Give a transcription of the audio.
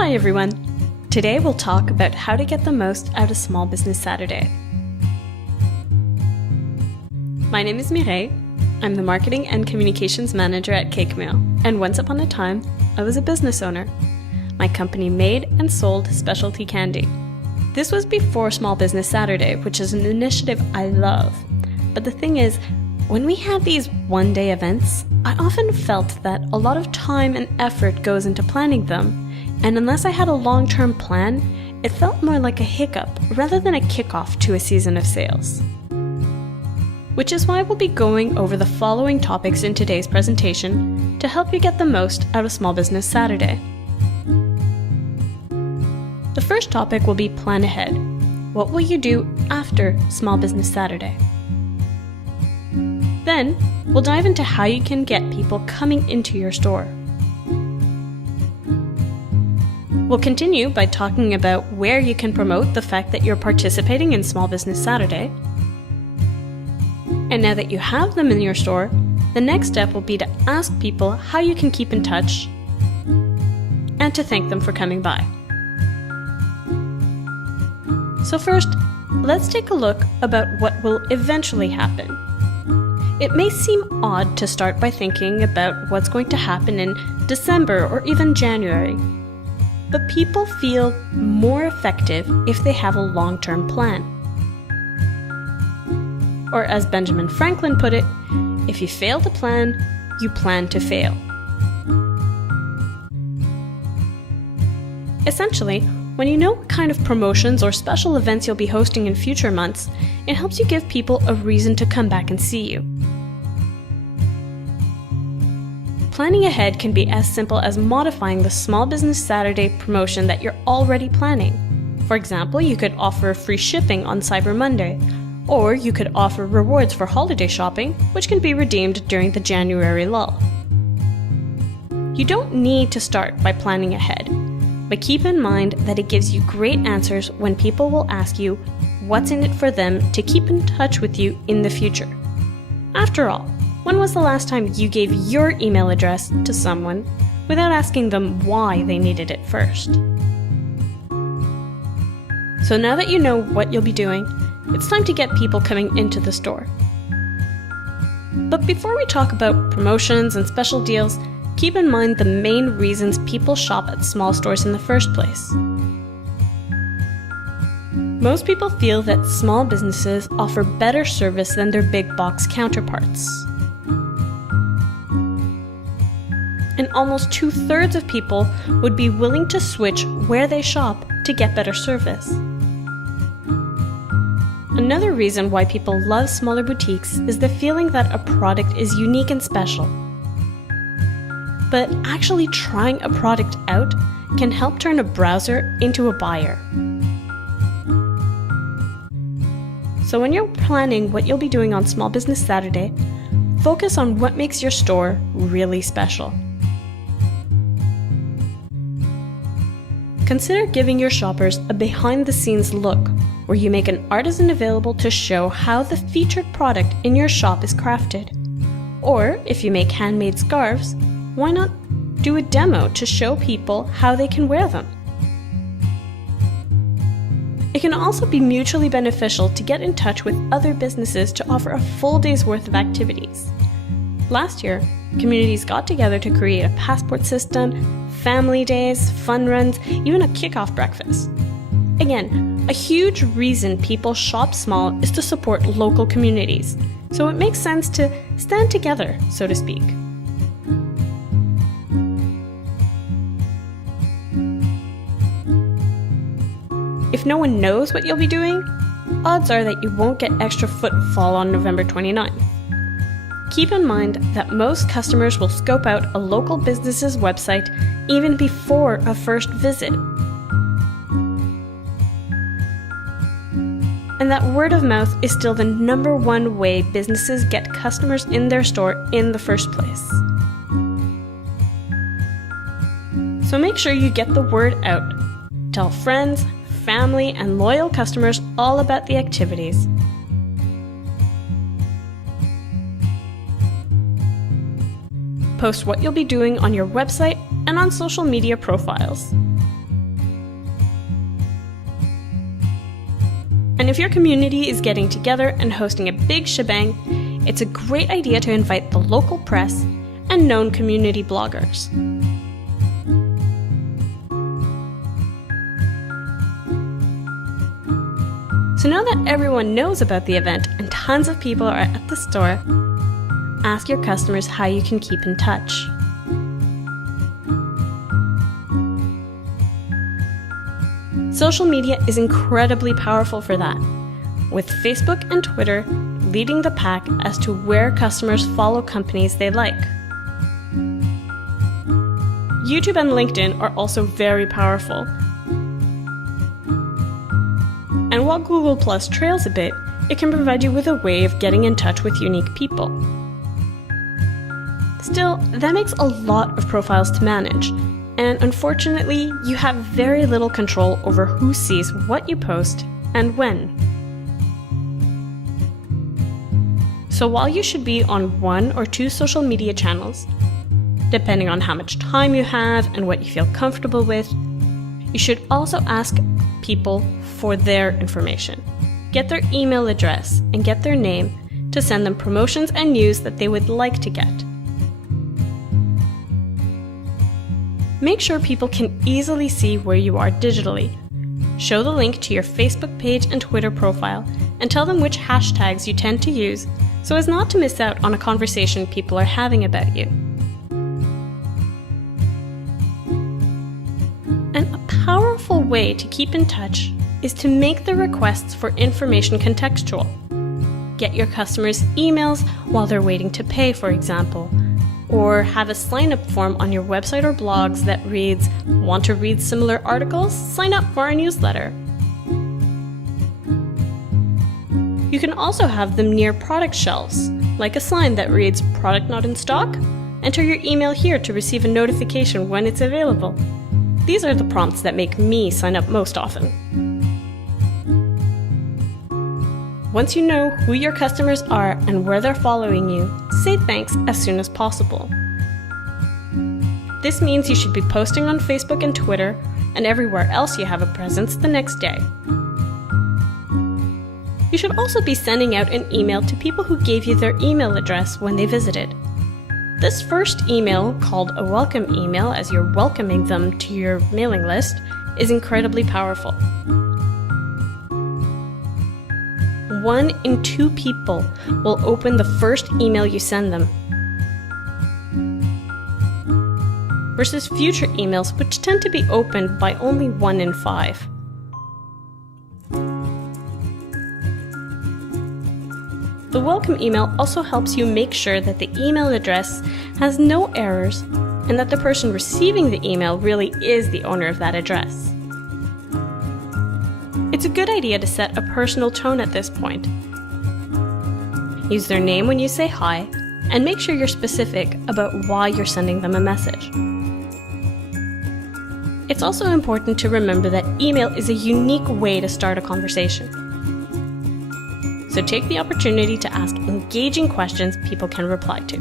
Hi everyone! Today we'll talk about how to get the most out of Small Business Saturday. My name is Mireille. I'm the Marketing and Communications Manager at Cake Meal, and once upon a time, I was a business owner. My company made and sold specialty candy. This was before Small Business Saturday, which is an initiative I love. But the thing is, when we have these one-day events, I often felt that a lot of time and effort goes into planning them, and unless I had a long-term plan, it felt more like a hiccup rather than a kickoff to a season of sales. Which is why we'll be going over the following topics in today's presentation to help you get the most out of Small Business Saturday. The first topic will be plan ahead. What will you do after Small Business Saturday? Then, we'll dive into how you can get people coming into your store. We'll continue by talking about where you can promote the fact that you're participating in Small Business Saturday. And now that you have them in your store, the next step will be to ask people how you can keep in touch and to thank them for coming by. So first, let's take a look about what will eventually happen. It may seem odd to start by thinking about what's going to happen in December or even January. But people feel more effective if they have a long-term plan. Or as Benjamin Franklin put it, if you fail to plan, you plan to fail. Essentially, when you know what kind of promotions or special events you'll be hosting in future months, it helps you give people a reason to come back and see you. Planning ahead can be as simple as modifying the Small Business Saturday promotion that you're already planning. For example, you could offer free shipping on Cyber Monday, or you could offer rewards for holiday shopping, which can be redeemed during the January lull. You don't need to start by planning ahead, but keep in mind that it gives you great answers when people will ask you what's in it for them to keep in touch with you in the future. After all, when was the last time you gave your email address to someone without asking them why they needed it first? So now that you know what you'll be doing, it's time to get people coming into the store. But before we talk about promotions and special deals, keep in mind the main reasons people shop at small stores in the first place. Most people feel that small businesses offer better service than their big box counterparts. And almost 2/3 of people would be willing to switch where they shop to get better service. Another reason why people love smaller boutiques is the feeling that a product is unique and special. But actually trying a product out can help turn a browser into a buyer. So when you're planning what you'll be doing on Small Business Saturday, focus on what makes your store really special. Consider giving your shoppers a behind-the-scenes look, where you make an artisan available to show how the featured product in your shop is crafted. Or, if you make handmade scarves, why not do a demo to show people how they can wear them? It can also be mutually beneficial to get in touch with other businesses to offer a full day's worth of activities. Last year, communities got together to create a passport system, family days, fun runs, even a kickoff breakfast. Again, a huge reason people shop small is to support local communities, so it makes sense to stand together, so to speak. If no one knows what you'll be doing, odds are that you won't get extra footfall on November 29th. Keep in mind that most customers will scope out a local business's website even before a first visit. And that word of mouth is still the #1 way businesses get customers in their store in the first place. So make sure you get the word out. Tell friends, family, and loyal customers all about the activities. Post what you'll be doing on your website and on social media profiles. And if your community is getting together and hosting a big shebang, it's a great idea to invite the local press and known community bloggers. So now that everyone knows about the event and tons of people are at the store, ask your customers how you can keep in touch. Social media is incredibly powerful for that, with Facebook and Twitter leading the pack as to where customers follow companies they like. YouTube and LinkedIn are also very powerful. And while Google Plus trails a bit, it can provide you with a way of getting in touch with unique people. Still, that makes a lot of profiles to manage, and unfortunately, you have very little control over who sees what you post and when. So while you should be on 1 or 2 social media channels, depending on how much time you have and what you feel comfortable with, you should also ask people for their information. Get their email address and get their name to send them promotions and news that they would like to get. Make sure people can easily see where you are digitally. Show the link to your Facebook page and Twitter profile and tell them which hashtags you tend to use so as not to miss out on a conversation people are having about you. And a powerful way to keep in touch is to make the requests for information contextual. Get your customers emails while they're waiting to pay, for example, or have a sign-up form on your website or blogs that reads, "Want to read similar articles? Sign up for our newsletter." You can also have them near product shelves, like a sign that reads, "Product not in stock? Enter your email here to receive a notification when it's available." These are the prompts that make me sign up most often. Once you know who your customers are and where they're following you, say thanks as soon as possible. This means you should be posting on Facebook and Twitter and everywhere else you have a presence the next day. You should also be sending out an email to people who gave you their email address when they visited. This first email, called a welcome email as you're welcoming them to your mailing list, is incredibly powerful. 1 in 2 people will open the first email you send them, versus future emails which tend to be opened by only 1 in 5. The welcome email also helps you make sure that the email address has no errors and that the person receiving the email really is the owner of that address. It's a good idea to set a personal tone at this point. Use their name when you say hi, and make sure you're specific about why you're sending them a message. It's also important to remember that email is a unique way to start a conversation. So take the opportunity to ask engaging questions people can reply to.